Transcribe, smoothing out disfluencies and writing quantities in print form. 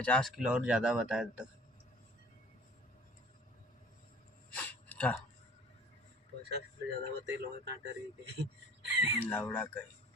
50 kilo और ज़्यादा बताया तो क्या 50 किलो ज़्यादा बताई लो कांटा रही लवड़ा कहीं